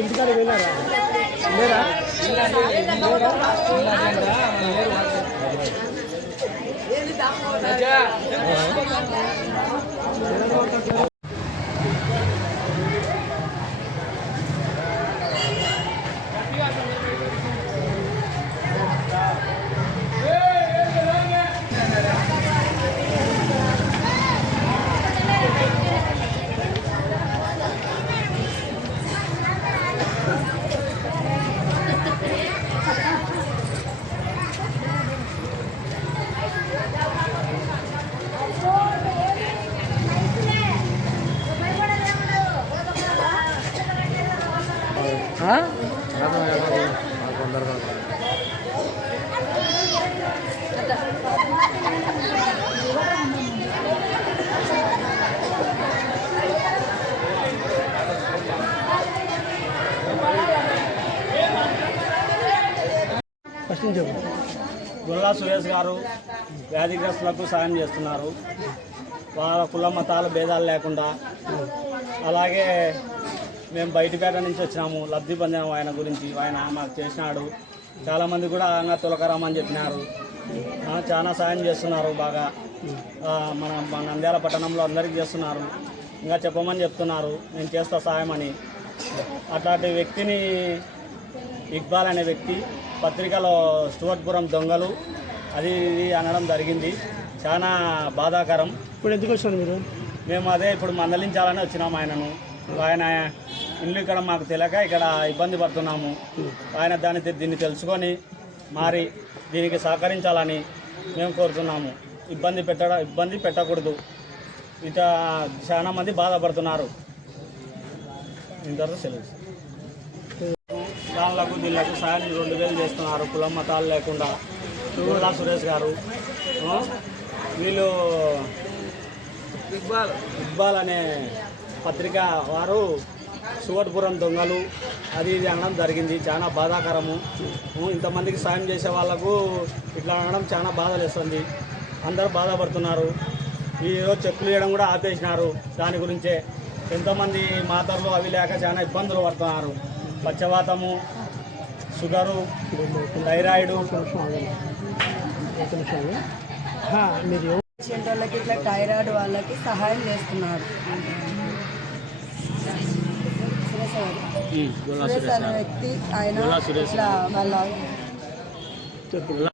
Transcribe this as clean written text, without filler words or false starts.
ఇంటికాడ వెళ్ళారా లేరా గుల్లా సురేష్ గారు వ్యాధిగ్రస్తులకు సాయం చేస్తున్నారు. వాళ్ళ కుల మతాల భేదాలు లేకుండా. అలాగే మేము బయటిపేట నుంచి వచ్చినాము, లబ్ధి పొందాము. ఆయన గురించి ఆయన మాకు చేసినాడు. చాలామంది కూడా ఆయన తొలకరామని చెప్పినారు. చాలా సాయం చేస్తున్నారు బాగా. మన నంద్యాల పట్టణంలో అందరికీ చేస్తున్నారు. ఇంకా చెప్పమని చెప్తున్నారు, నేను చేస్తా సాయం అని. అట్లాంటి వ్యక్తిని ఇక్బాల్ అనే వ్యక్తి పత్రికలో స్టూవర్ట్పురం దొంగలు అది ఇది అనడం జరిగింది. చాలా బాధాకరం. ఇప్పుడు ఎందుకు వచ్చారు మీరు? మేము అదే ఇప్పుడు మందలించాలని వచ్చినాము ఆయనను. ఆయన ఇల్లు ఇక్కడ మాకు తెలియక ఇక్కడ ఇబ్బంది పడుతున్నాము. ఆయన దీన్ని తెలుసుకొని మరి దీనికి సహకరించాలని మేము కోరుతున్నాము. ఇబ్బంది పెట్టకూడదు. ఇక చాలా మంది బాధపడుతున్నారు. ఇంతవరకు సెలవు. దానిలకు దీళ్ళకు సాయం 2000 చేస్తున్నారు, కులం మతాలు లేకుండా. గుల్లా సురేష్ గారు వీళ్ళు ఇక్బాల్ అనే పత్రిక వారు స్టూవర్ట్పురం దొంగలు అది ఇది అనడం జరిగింది. చాలా బాధాకరము. ఇంతమందికి సాయం చేసే వాళ్ళకు ఇట్లా అనడం చాలా బాధలేస్తుంది. అందరూ బాధపడుతున్నారు. ఈరోజు చెప్పులు వేయడం కూడా ఆపేసినారు. దాని గురించే ఎంతోమంది మాతర్లు అవి లేక చాలా ఇబ్బందులు పడుతున్నారు. పక్షవాతము, షుగరు, థైరాయిడ్. మీరు వాళ్ళకి ఇట్లా థైరాయిడ్ వాళ్ళకి సహాయం చేస్తున్నారు. సురేష్ అనే వ్యక్తి ఆయన ఇట్లా వాళ్ళ